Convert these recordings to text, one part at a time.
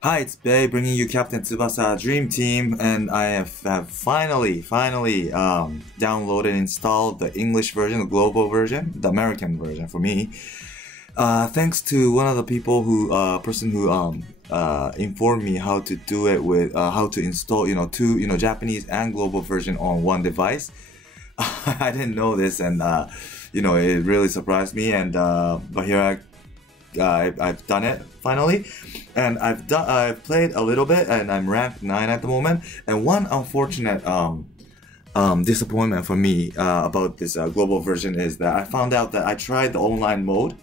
Hi, it's Bay bringing you Captain Tsubasa Dream Team, and I have finally downloaded and installed the English version, the global version, the American version for me. Thanks to one of the people person who informed me how to do it with how to install two Japanese and global version on one device. I didn't know this, and it really surprised me. And but here I've done it finally, and I've played a little bit, and I'm ranked 9 at the moment. And one unfortunate disappointment for me about this global version is that I found out that I tried the online mode.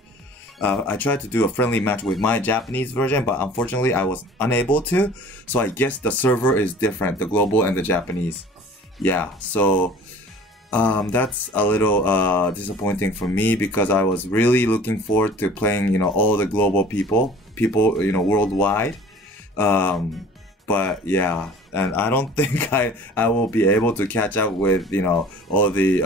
I tried to do a friendly match with my Japanese version, but unfortunately I was unable to. So I guess the server is different, the global and the Japanese. Yeah, so that's a little disappointing for me, because I was really looking forward to playing all the global people worldwide. But yeah, and I don't think I will be able to catch up with all the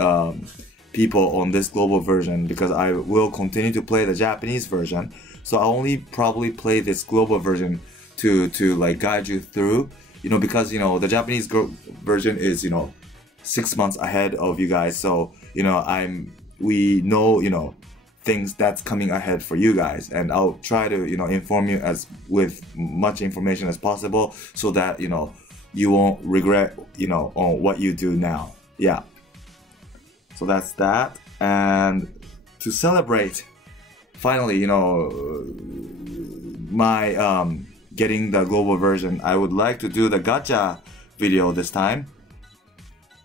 people on this global version, because I will continue to play the Japanese version. So I only probably play this global version to like guide you through, because the Japanese version is 6 months ahead of you guys. So we know things that's coming ahead for you guys, and I'll try to inform you with much information as possible, so that you won't regret on what you do now. Yeah. So that's that. And to celebrate finally my getting the global version, I would like to do the gacha video this time.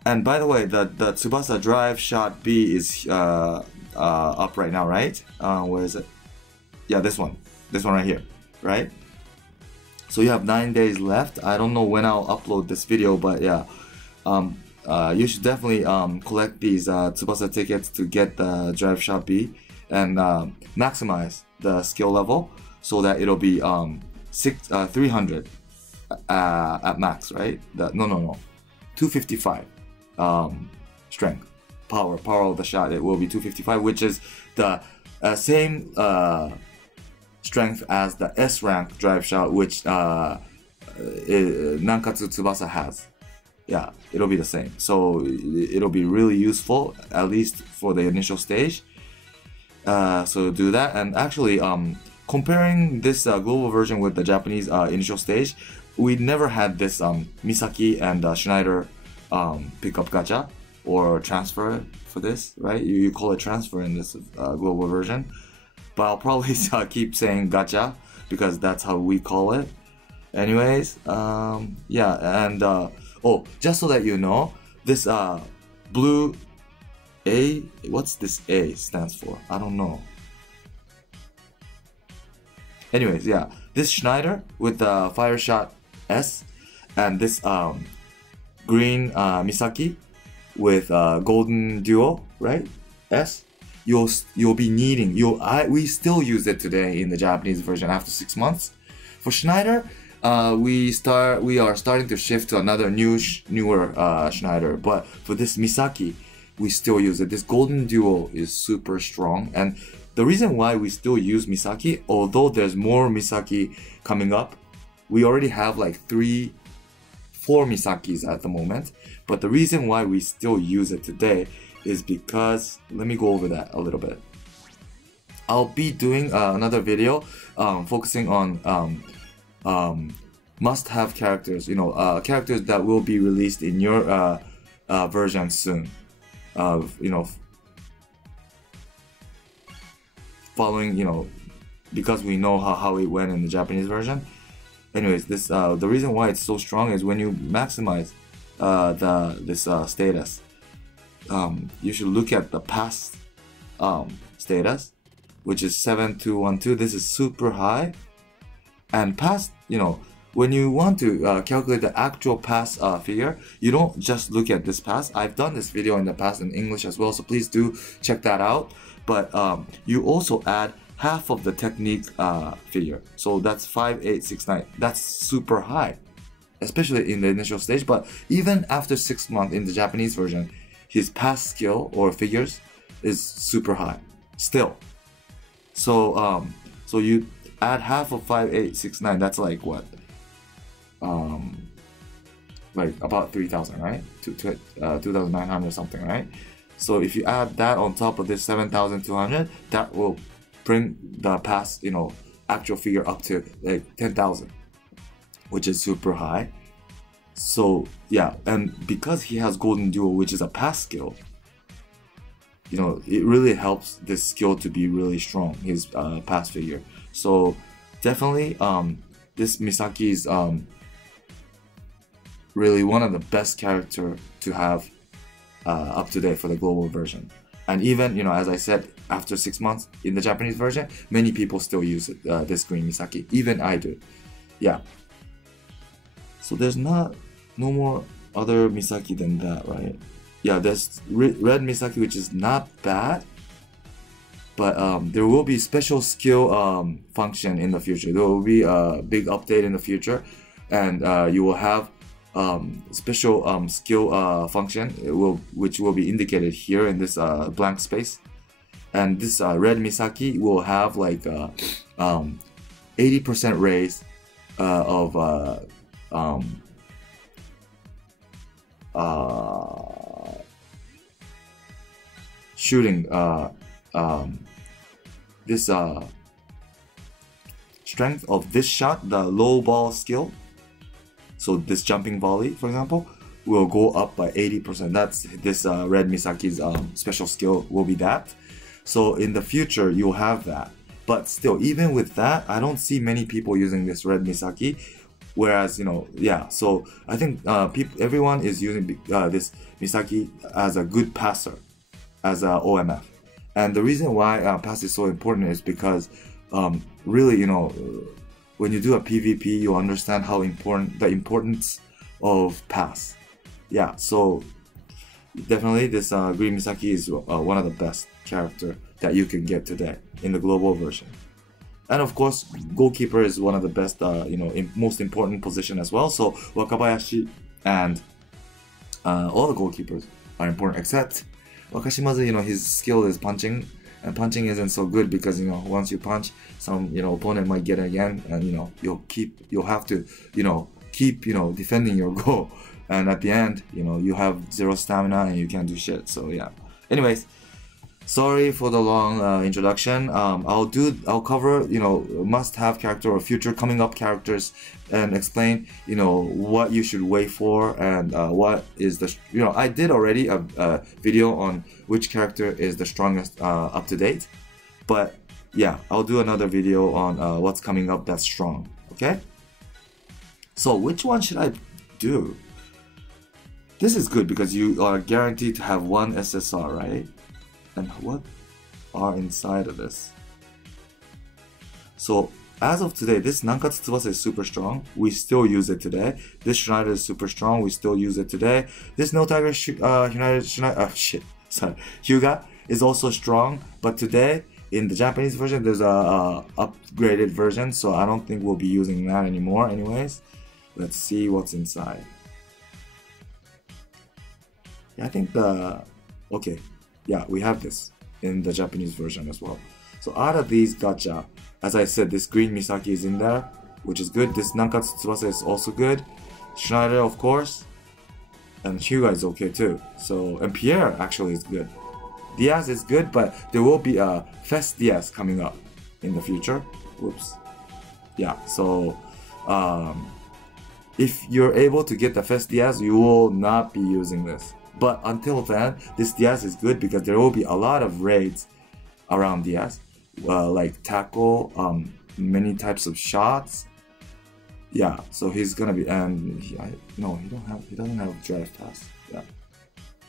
And by the way, the Tsubasa Drive Shot B is up right now, right? Where is it? Yeah, this one right here, right? So you have 9 days left. I don't know when I'll upload this video, but yeah, you should definitely collect these Tsubasa tickets to get the Drive Shot B, and maximize the skill level so that it'll be 300 at max, right? No, 255 strength, power of the shot. It will be 255, which is the same strength as the S rank drive shot, which Nankatsu Tsubasa has. Yeah, it'll be the same. So it'll be really useful, at least for the initial stage. So do that. And actually, comparing this global version with the Japanese initial stage, we never had this Misaki and Schneider pickup gacha or transfer for this, right? You call it transfer in this global version, but I'll probably keep saying gacha, because that's how we call it. Anyways, yeah, and oh, just so that you know, this blue A, what's this A stands for? I don't know. Anyways, yeah, this Schneider with the Fire Shot S, and this green Misaki with golden duo, right? S. You'll be needing. We still use it today in the Japanese version after 6 months. For Schneider, we are starting to shift to another newer Schneider, but for this Misaki, we still use it. This golden duo is super strong, and the reason why we still use Misaki, although there's more Misaki coming up, we already have like 4 Misakis at the moment, but the reason why we still use it today is because, let me go over that a little bit. I'll be doing another video focusing on must-have characters, characters that will be released in your version soon. Following, because we know how it went in the Japanese version. Anyways, this the reason why it's so strong is when you maximize this status, you should look at the past status, which is 7212. This is super high, and past, when you want to calculate the actual pass figure, you don't just look at this pass. I've done this video in the past in English as well, so please do check that out. But you also add half of the technique figure, so that's 5869. That's super high, especially in the initial stage. But even after 6 months in the Japanese version, his past skill or figures is super high still. So add half of 5869, that's like what? Like about 3,000, right? 2,900 something, right? So if you add that on top of this 7,200, that will bring the past, actual figure up to like 10,000, which is super high. So yeah, and because he has Golden Duo, which is a pass skill, it really helps this skill to be really strong, his pass figure. So definitely, this Misaki is really one of the best character to have up to date for the global version. And even, as I said, after 6 months in the Japanese version, many people still use it, this green Misaki. Even I do. Yeah. So there's no more other Misaki than that, right? Yeah, there's red Misaki, which is not bad. But there will be special skill function in the future. There will be a big update in the future. And you will have special skill function which will be indicated here in this blank space, and this red Misaki will have like 80% raise of shooting this strength of this shot, the low ball skill. So this jumping volley, for example, will go up by 80%. That's this red Misaki's special skill will be that. So in the future, you'll have that. But still, even with that, I don't see many people using this red Misaki. Whereas, yeah, so I think everyone is using this Misaki as a good passer, as a OMF. And the reason why pass is so important is because really, when you do a PvP, you understand how the importance of pass. Yeah, so definitely this green Misaki is one of the best character that you can get today in the global version. And of course, goalkeeper is one of the best, most important position as well. So Wakabayashi and all the goalkeepers are important, except Wakashimazu. His skill is punching. And punching isn't so good because once you punch, some opponent might get it again, and you'll have to keep defending your goal, and at the end you have zero stamina and you can't do shit. So yeah. Anyways, sorry for the long introduction. I'll cover must-have character or future coming up characters and explain what you should wait for and what is the I did already a video on which character is the strongest up to date, but yeah, I'll do another video on what's coming up that's strong. Okay, so which one should I do? This is good because you are guaranteed to have one SSR, right? And what are inside of this? So as of today, this Nankatsu Tsubasa is super strong. We still use it today. This Schneider is super strong. We still use it today. This No Tiger Hyuga is also strong. But today, in the Japanese version, there's a upgraded version. So I don't think we'll be using that anymore anyways. Let's see what's inside. Yeah, I think okay. Yeah, we have this in the Japanese version as well. So out of these gacha, as I said, this green Misaki is in there, which is good. This Nankatsu Tsubasa is also good. Schneider, of course. And Hyuga is okay too. So, and Pierre actually is good. Diaz is good, but there will be a Fest Diaz coming up in the future. Whoops. Yeah, so if you're able to get the Fest Diaz, you will not be using this. But until then, this Diaz is good because there will be a lot of raids around Diaz, like tackle, many types of shots. Yeah, so he's gonna be, and he doesn't have drive pass. Yeah,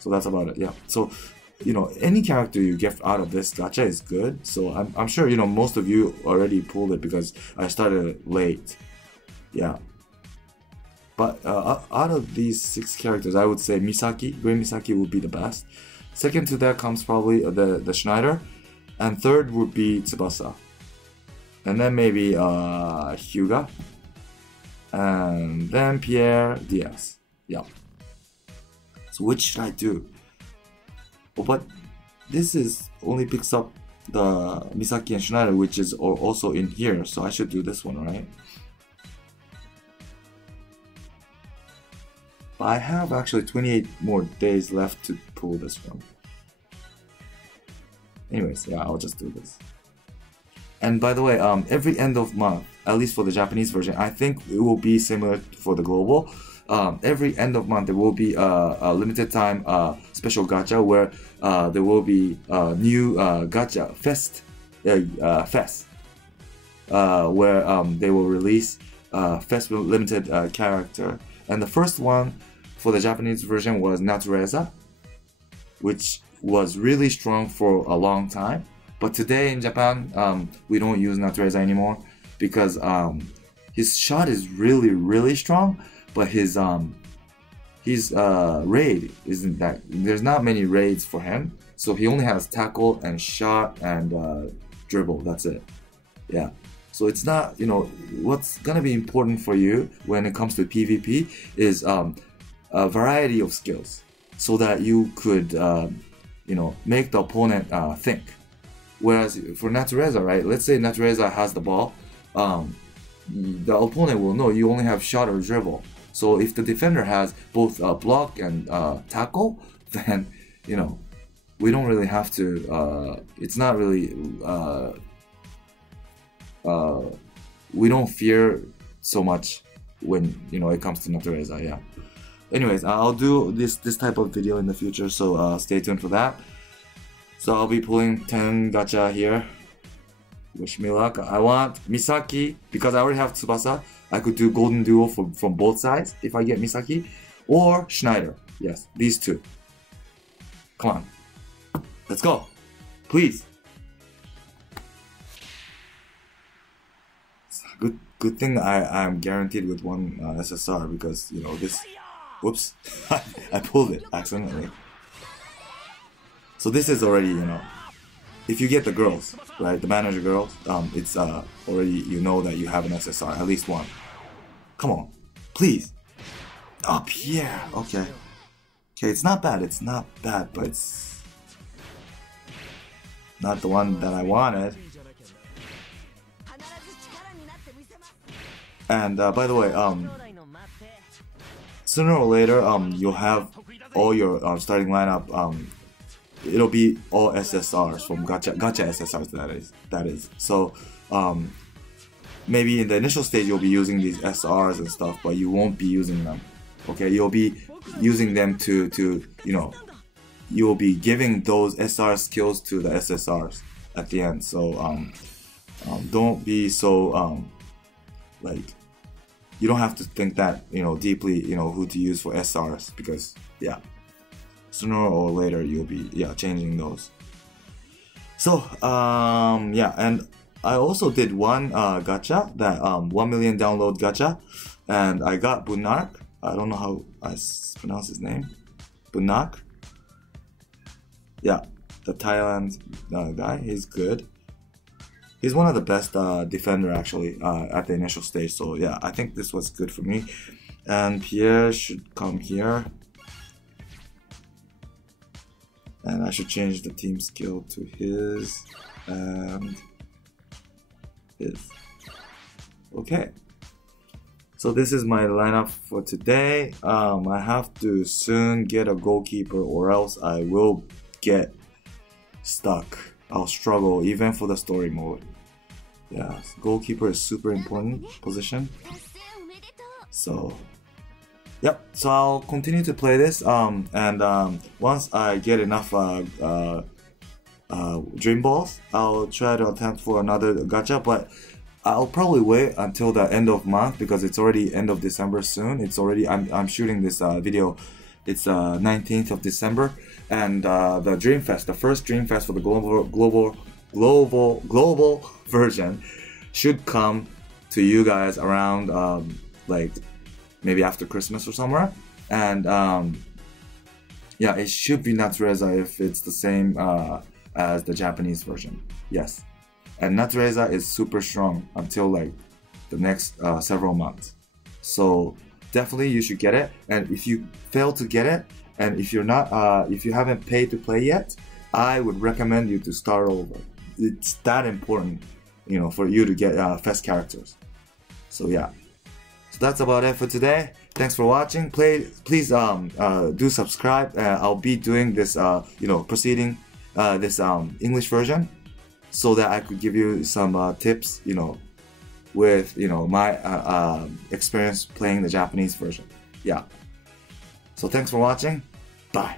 so that's about it. Yeah, so any character you get out of this gacha is good. So I'm sure most of you already pulled it because I started late. Yeah. But out of these 6 characters, I would say Misaki, Green Misaki would be the best. Second to that comes probably the Schneider. And third would be Tsubasa. And then maybe Hyuga. And then Pierre Diaz. Yeah. So which should I do? Oh, but this only picks up the Misaki and Schneider, which is also in here. So I should do this one, right? But I have actually 28 more days left to pull this one. Anyways, yeah, I'll just do this. And by the way, every end of month, at least for the Japanese version, I think it will be similar for the global. Every end of month there will be a limited time special gacha where there will be new gacha fest where they will release fest limited character. And the first one for the Japanese version was Natureza, which was really strong for a long time. But today in Japan, we don't use Natureza anymore because his shot is really strong, but his raid isn't that. There's not many raids for him, so he only has tackle and shot and dribble. That's it. Yeah. So it's not, you know, what's gonna be important for you when it comes to PvP is a variety of skills, so that you could, you know, make the opponent think. Whereas for Natureza, right? Let's say Natureza has the ball, the opponent will know you only have shot or dribble. So if the defender has both block and tackle, then, you know, we don't really have to. It's not really. We don't fear so much when, you know, it comes to Natureza. Yeah. Anyways, I'll do this type of video in the future, so stay tuned for that. So I'll be pulling 10 gacha here. Wish me luck. I want Misaki because I already have Tsubasa. I could do Golden Duo from both sides if I get Misaki, or Schneider. Yes, these two. Come on, let's go, please. Good thing I'm guaranteed with one SSR because, you know, this. Whoops, I pulled it accidentally. So this is already, you know, if you get the girls, right, the manager girls, it's already, you know that you have an SSR, at least one. Come on, please. Oh, Pierre. Okay. Okay, it's not bad, but it's not the one that I wanted. And by the way, sooner or later, you'll have all your starting lineup. It'll be all SSRs from Gacha SSRs. That is. So maybe in the initial stage you'll be using these SRs and stuff, but you won't be using them. Okay, you'll be using them to you know, you'll be giving those SR skills to the SSRs at the end. So don't be so like, you don't have to think that, you know, deeply, you know, who to use for SRs, because yeah, sooner or later you'll be, yeah, changing those. So yeah, and I also did one gacha, that 1 million download gacha, and I got Bunak. I don't know how I pronounce his name. Bunak. Yeah, the Thailand guy. He's good. He's one of the best defender actually at the initial stage. So yeah, I think this was good for me. And Pierre should come here. And I should change the team skill to his and his. Okay. So this is my lineup for today. I have to soon get a goalkeeper, or else I will get stuck. I'll struggle even for the story mode. Yeah, goalkeeper is super important position. So, yep. So I'll continue to play this. And once I get enough dream balls, I'll try to attempt for another gacha. But I'll probably wait until the end of month because it's already end of December soon. It's already I'm shooting this video. It's 19th of December, and the Dream Fest, the first Dream Fest for the global version, should come to you guys around like maybe after Christmas or somewhere. And yeah, it should be Natureza if it's the same as the Japanese version. Yes, and Natureza is super strong until like the next several months. So definitely you should get it. And if you fail to get it, and if you're not if you haven't paid to play yet, I would recommend you to start over. it's that important, for you to get fast characters. So yeah. So that's about it for today. Thanks for watching. Please do subscribe. I'll be doing this, proceeding this English version, so that I could give you some tips, with my experience playing the Japanese version. Yeah. So thanks for watching. Bye.